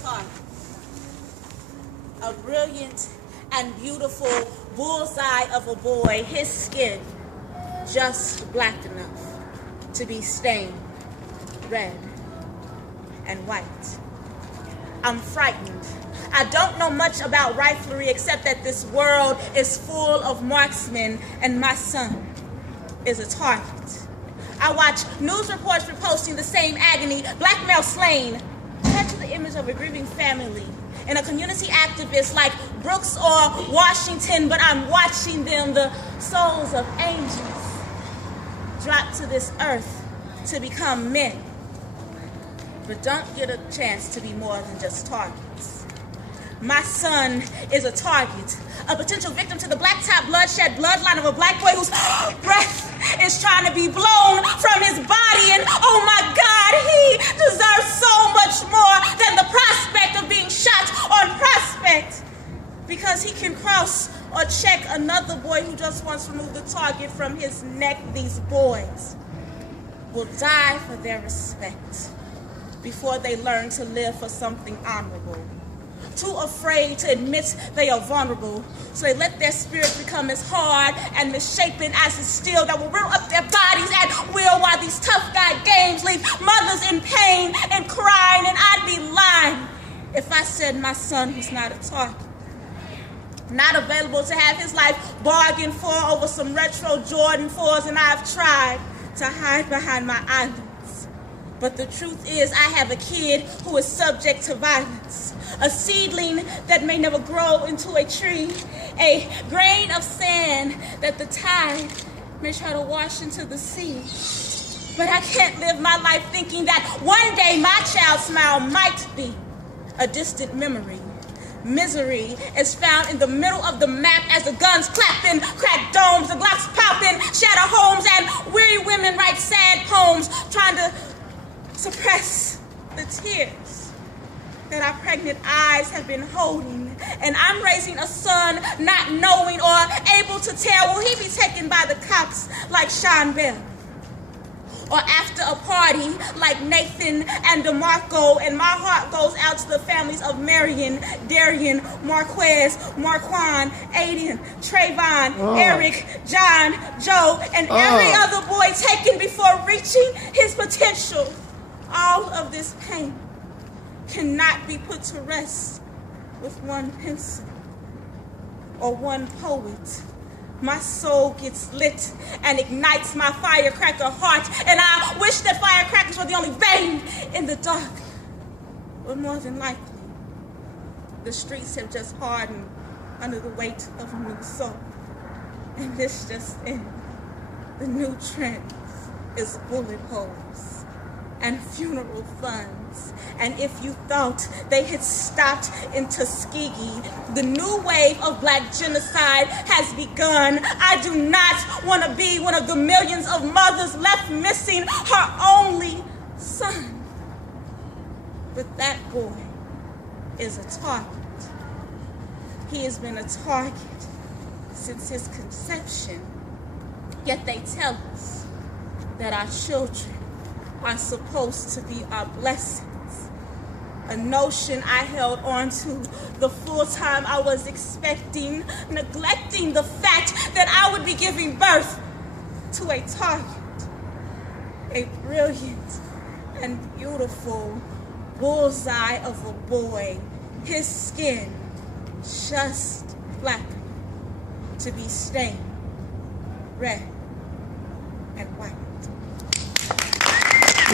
target. A brilliant and beautiful bullseye of a boy, his skin just black enough to be stained red and white. I'm frightened. I don't know much about riflery except that this world is full of marksmen and my son is a target. I watch news reports reposting the same agony, black male slain. Cut to the image of a grieving family and a community activist like Brooks or Washington, but I'm watching them, the souls of angels, drop to this earth to become men, but don't get a chance to be more than just targets. My son is a target, a potential victim to the blacktop bloodshed bloodline of a black boy whose breath is trying to be blown from his body, and oh my God, he deserves so much more than the prospect of being shot on prospect, because he can cross or check another boy who just wants to remove the target from his neck. These boys will die for their respect before they learn to live for something honorable. Too afraid to admit they are vulnerable, so they let their spirits become as hard and misshapen as the steel that will rear up their bodies at will, while these tough guy games leave mothers in pain and crying. And I'd be lying if I said my son was not a target, not available to have his life bargained for over some retro Jordan 4s, and I've tried to hide behind my eyelids. But the truth is, I have a kid who is subject to violence, a seedling that may never grow into a tree, a grain of sand that the tide may try to wash into the sea. But I can't live my life thinking that one day my child's smile might be a distant memory. Misery is found in the middle of the map as the guns clapping, crack domes, the Glocks popping, shatter homes, and weary women write sad poems trying to suppress the tears that our pregnant eyes have been holding. And I'm raising a son not knowing or able to tell, will he be taken by the cops like Sean Bell? Or after a party like Nathan and DeMarco, and my heart goes out to the families of Marion, Darian, Marquez, Marquand, Aiden, Trayvon, Eric, John, Joe, and every other boy taken before reaching his potential. All of this pain cannot be put to rest with one pencil or one poet. My soul gets lit and ignites my firecracker heart, and I wish that firecrackers were the only vein in the dark. But more than likely, the streets have just hardened under the weight of a new soul. And this just in, the new trend is bullet holes and funeral funds. And if you thought they had stopped in Tuskegee, the new wave of black genocide has begun. I do not want to be one of the millions of mothers left missing her only son. But that boy is a target. He has been a target since his conception. Yet they tell us that our children are supposed to be our blessings. A notion I held on to the full time I was expecting, neglecting the fact that I would be giving birth to a target, a brilliant and beautiful bullseye of a boy, his skin just black to be stained red.